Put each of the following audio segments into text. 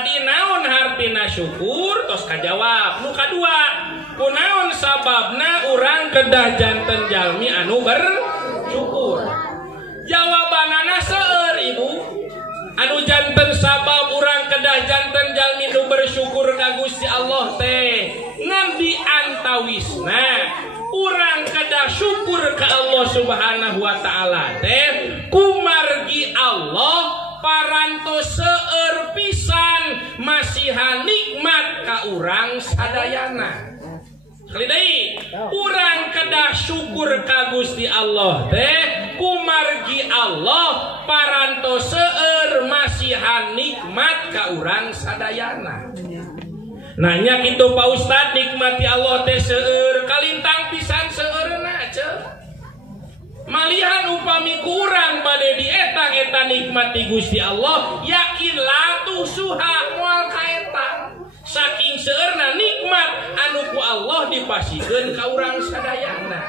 Tadi naon hartina syukur tos kajawab. Nu kadua, kunaon sababna urang kedah janten jalmi anu bersyukur. Jawabanana seueur Ibu. Anu janten sabab urang kedah janten jalmi nu bersyukur ka Gusti Allah teh ngan diantawisna urang kedah syukur ka Allah Subhanahu wa taala teh kumargi Allah parantos seueur pisan masihan nikmat ka urang sadayana. Sekali deui, urang kedah syukur ka Gusti Allah teh kumargi Allah parantos seueur masihan nikmat ka urang sadayana. Nanya kitu Pak Ustad, nikmati Allah teh seueur kalintang pisan seueurna ceuh. Malihan upami kurang bade dietang eta nikmati Gusti Allah, yakin latuh suha moal kaeta. Saking seueurna nikmat anu ku Allah dipasikeun ka urang sadayana.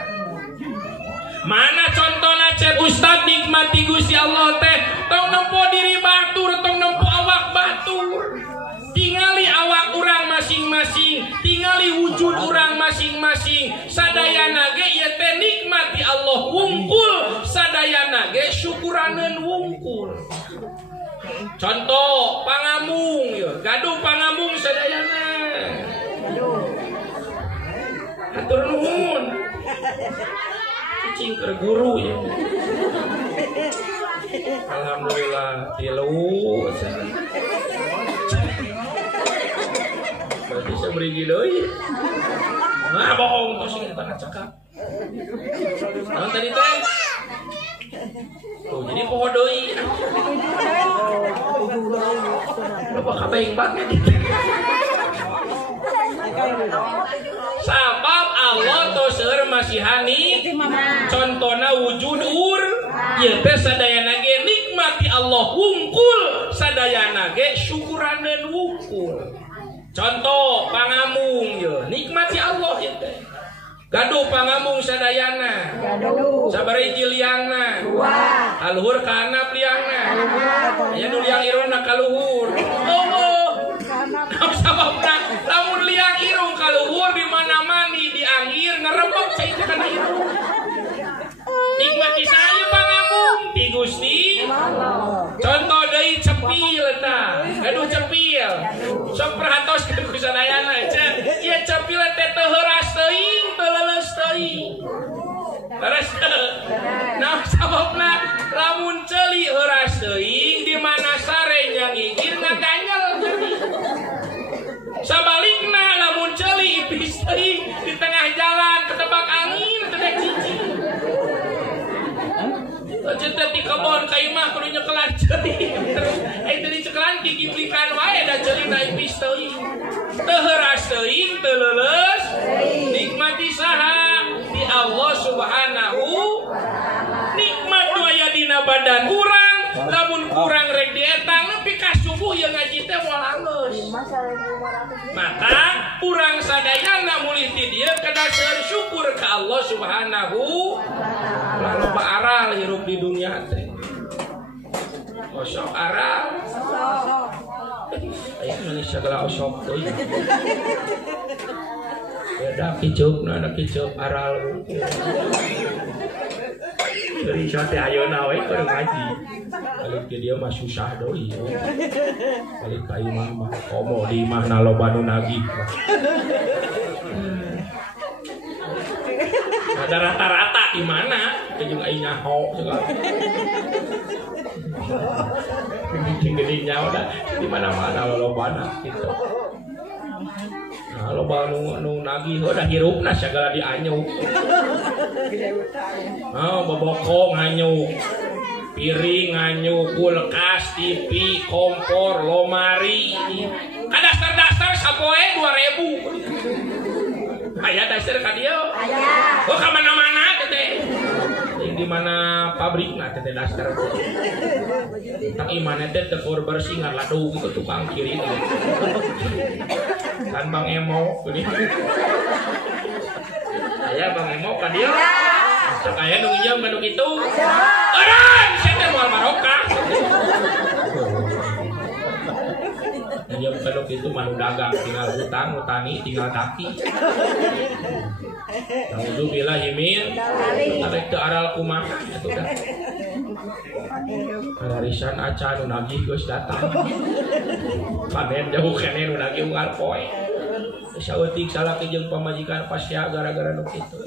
Mana contohna cek Ustad nikmati Gusti Allah teh tong nempo diri batur, tong nempo awak batur. Tingali awak urang masing-masing, tingali wujud urang masing-masing. Sadayana ge ieu teh nikmati Allah wungkul, sadayana ge syukuraneun wungkul. Contoh pangamung ya, gaduh pangamung sadayana. Hatur nuhun. Cing keur guru ya. Alhamdulillah tilu. Berarti saya beri deui. Nah, bohong tos sing tengah cakap. Naon tadi teh? Tuh, jadi poho deui. Loba kabaing banget. Sabab Allah tos seueur masihani contona wujud ieu teh sadayana ge nikmati Allah wungkul, sadayana ge syukuraneun wungkul. Contoh pangamung ya, nikmati Allah ya teh. Gaduh pangamung sadayana. Sabari jiliangna. Kaluhur ka handap liangna. Aya nu liang irungna kaluhur. Allah. Sababna lamun liang irung kaluhur di mana-mani di akhir ngerebek cai teh kana irung. Nikmati saya pangamung ti Gusti. Contoh deui cepil eta. Gaduh cepil. Sok perhatos ke sadayana cenah. Ieu cepil teh teu heuras teuing, teu leuleus teuing. Leres teu. Nah sababna lamun ceuli heuras teuing di mana sare nya ngigir ngaganyel jadi. Sabalikna lamun ceuli ipis teuing di tengah jalan ketebak angin teu dek cicing. Cinta di kebon ka imah kudu nyekelan ceuli. Terus tadi cekelan digiblikan wae da ceuli na ipis teuing. Teu heuras teuing, teu leuleus. Nikmati saha? Di Allah Subhanahu. Nikmat nu aya dina badan urang, lamun kurang rek dietang nepi ka subuh yang ngaji teh moal halus. Maka urang sadayana mulih ti dieu kada seueur syukur ka Allah Subhanahu. Loba aral hirup di dunia teh. Osok aral. Aya manusia segala osok teuing. Beda kiceupna ada kiceup aral. Dari sate ayeuna we keur ngaji. Balik ke dia mah susah deui. Balik ka imah mah komo di imah na loba nu nagih. Ada rata-rata di mana? Jeung ai nyaho segala. Gede nyaho da di mana-mana lolobana gitu. Nah, loba nu nagih udah hirupna segala dianyuk. Boboko nganyuk. Piring nganyuk, kulkas, TV, kompor, lomari. Kadastar-dastar sapoe 2000. Aya dastar ka dieu? Aya. Oh ka mana-mana teh. Di mana pabrikna teh dastar. Tak imane teh teu bersih ngaladu gitu tukang kiri. Kan Bang Emo geuning. Aya Bang Emo ka dieu? Sok aya nu nginjem nu kitu? Orang, saya teh moal marokah. nyiap kalau itu manu dagang tinggal hutang utani tinggal kaki. Alhamdulillah himin tarik ke aral kumaha itu dah. Arisan acan nagih geus datang. Panen jauh kene nu nagih unggal poe. Saeutik salaki jeung pamajikan pasya gara-gara nu kitu.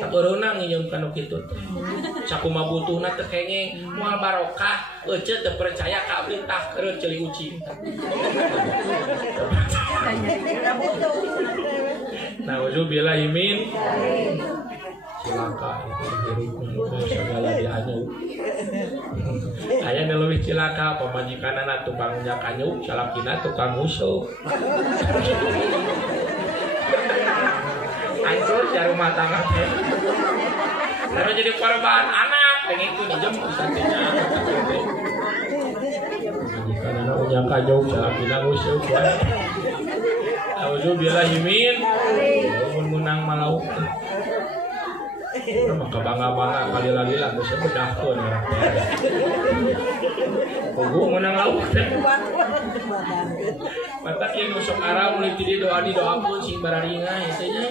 Tak berenang ngeum kana kitu. Sakumaha butuhna teu kengeng moal barokah, euceut teu percaya ka abdi tah keur ceuli ucing. Nauzubillah min cilaka itu segala dianyuk. Aya nu leuwih cilaka pamajikanana tukang jak anyuk, salakina tukang musuh. Hancur ya rumah tangga teh. Terus jadi korban anak dengan itu dijem santinya. Pamajikanana unyang kanyuk, salakina musuh. Auzubillah min menang malauk. Maka bangga-bangga kali-kali lah bisa berdahkan orang teh. Kugu menang lauk teh. Mata kieu nusuk arah mulai di doakeun sing bararinga teh nya.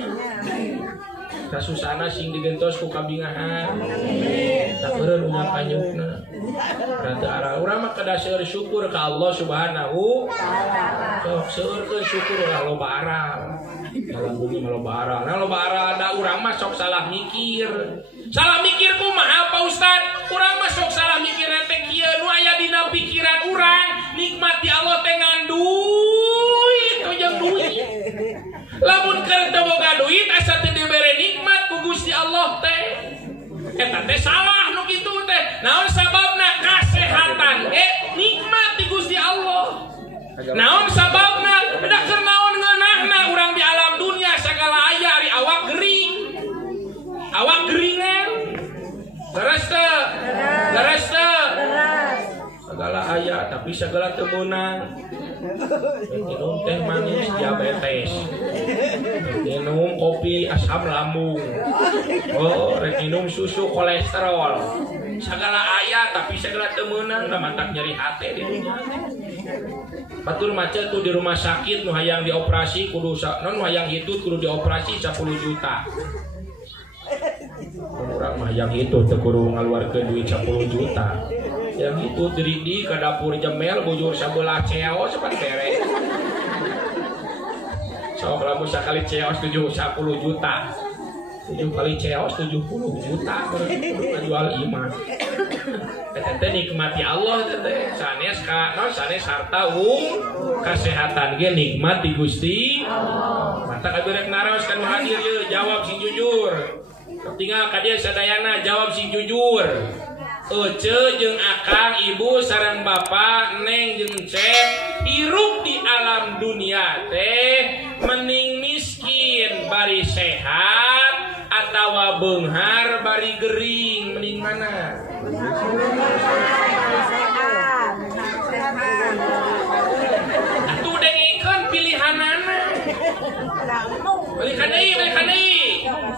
Kasusana sing digentos ku kabingahan. Tak eureun unyang kanyukna. Rada arah urang mah kada seueur syukur ka Allah Subhanahu wa taala. Sok seueurkeun syukur ka loba aral. Dalam bumi loba aral. Nah loba aral da urang mah sok salah mikir. Salah mikir kumaha Pak Ustad? Urang mah sok salah mikir teh kieu nu aya dina pikiran urang nikmati Allah teh ngan duit, tojang duit. Lamun keur teu boga duit asa teu dibere nikmat ku Gusti Allah teh. Eta teh salah nu kitu teh. Naon sababna kasehatan nikmat di Gusti Allah. Naon sababna da keur naon ngeunahna urang di alam dunia sagala aya ari awak gering. Awak geringan. Leres teu? Leres teu? Segala aya tapi segala teu meunang. Minum teh manis diabetes. Minum kopi asam lambung. Oh, rek minum susu kolesterol. Segala aya tapi segala teu meunang da mantak nyeri hate di dunia. Batur macet tuh di rumah sakit nu hayang dioperasi kudu nu hayang hitut kudu dioperasi 10 juta. Urang mah hayang hitut teu kudu ngaluarkeun duit 10 juta. Yang itu diridi ke dapur jemel bujur sabelah ceos pan beres. Sok lamun sakali ceos 10 juta. 7 kali ceos 70 juta jual iman. Eta nikmati Allah teh sanes ka sanes harta kasehatan ge nikmat di Gusti Allah. Mata kabirek naraos kan hadir ye jawab sing jujur. Tinggal ka dieu sadayana jawab sing jujur. Ece jeung akang ibu sareng bapak neng jeung cep hirup di alam dunia teh mending miskin bari sehat atawa beunghar bari gering mending mana? Atuh dengikeun pilihanana. Balikan deui.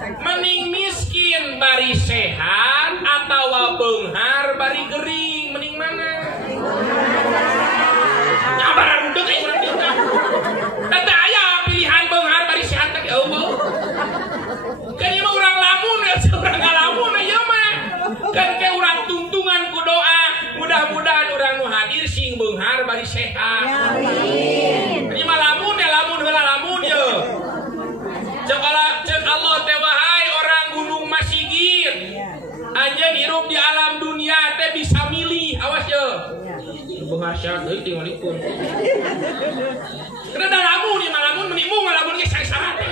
Mending miskin bari sehat atawa beunghar bari gering mending mana? Nyabar udeg urang kita. Tata aya pilihan beunghar bari sehat teh eueuh. Kan ieu mah urang lamun ya, urang ngalamun ieu mah. Kan ke urang tungtungan ku doa, mudah-mudahan urang nu hadir sing beunghar bari sehat. Amin. Ieu mah lamun ya lamun heula lamun ye. Cek Allah teh wahai orang Gunung Masigit. Anjeun hirup di alam dunia teh bisa milih, awas ye. Beunghar sehat deui tingalikeun. Kada lamun ieu mah lamun menimu ngalamun ge saha teh.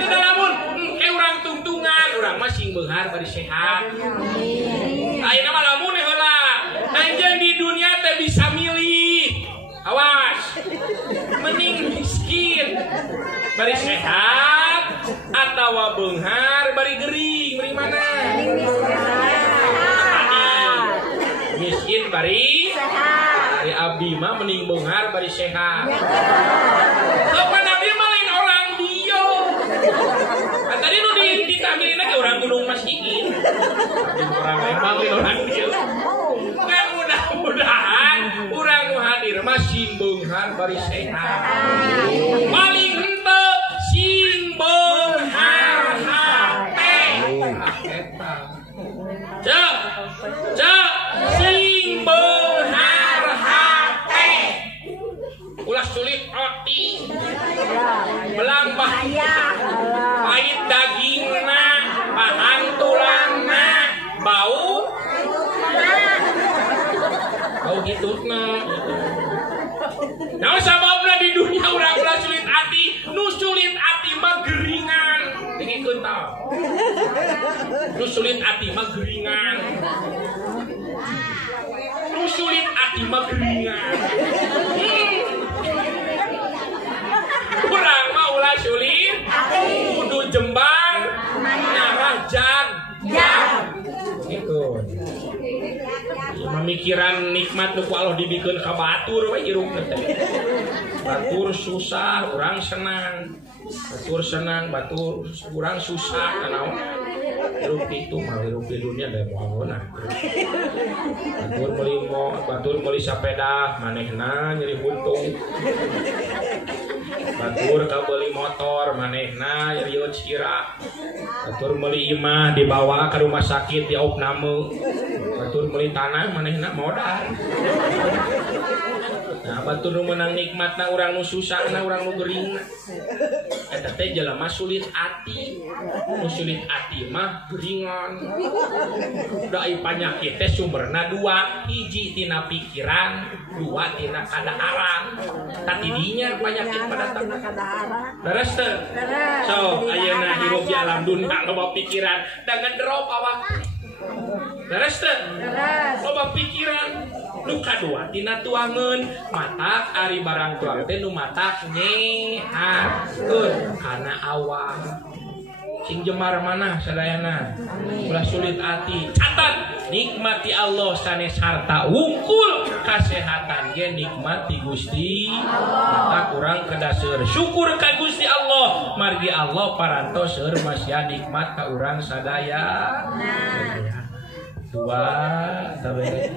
Kada lamun ke urang tungtungan, urang mah sing beunghar bari sehat. Ayeuna mah lamun heula. Anjeun di dunia teh bisa milih. Awas. Mending miskin bari sehat atawa beunghar bari gering bari mana? Miskin bari sehat. Ari abdi mah mending beunghar bari sehat. Sopan abdi mah lain orang dia. Tadi nu ditambilina ke orang Gunung Masigit. Orang Lembang lain orang dia. Kan mudah-mudahan urang nu hadir mah sing beunghar bari sehat. Paling henteu sing beunghar hate. Eta. Cek sing beunghar hate. Ulah sulit roti. Belang pahit dagingna, bahan tulangna, bau hitutna. Nah sababna di dunia urang ulah sulit hati, nu sulit hati mah geringan. Dengikeun tah. Nu sulit hati mah geringan. Nu sulit hati mah geringan. Urang mah ulah sulit kudu jembar nyarah jag. Gitu. Memikiran nikmat nu ku Allah dibikeun ka batur we irungna teh. Batur susah, urang senang. Batur senang, batur urang susah kanaon. Hirup itu mah hirup di dunia da moal. Batur meuli sapeda, manehna nyeri buntung. Batur kabeli motor, manehna nyeri cira. Batur meuli imah dibawa ke rumah sakit di opname. Batur meuli tanah, manehna modal. Nah, batur nu meunang nikmatna urang nu susahna urang nu geuringna. Eta teh jelema sulit ati. Nu sulit ati mah geuringan. Da ai panyakit teh sumberna dua, hiji tina pikiran, dua tina kadaharan. Tadi dinya panyakit pada kadaharan. Beres teu? So, ayeuna hirup di alam dunia loba pikiran, da ngedrop awak. Beres teu? Loba pikiran. Nu kadua tina tuangeun matak ari barang tuang teh nu matak nyehatkeun kana awak. Sing jemar manah sadayana. Ulah sulit ati. Catat nikmati Allah sanes harta wungkul kasehatan ge nikmati Gusti Allah. Kurang kedaseur syukur ka Gusti Allah. Margi Allah parantos seueur masya nikmat ka urang sadaya. Dua taberes.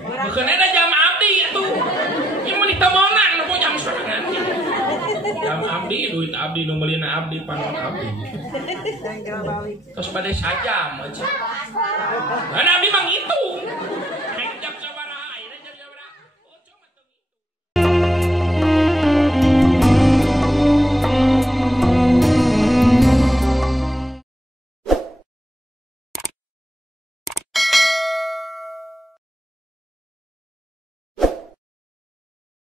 Bukan ada jam abdi itu. Ini mau ditemonan, mau jam serangan. Jam abdi, duit abdi, nu meulina abdi, panon abdi. Terus pada sajam aja. Nah, abdi mah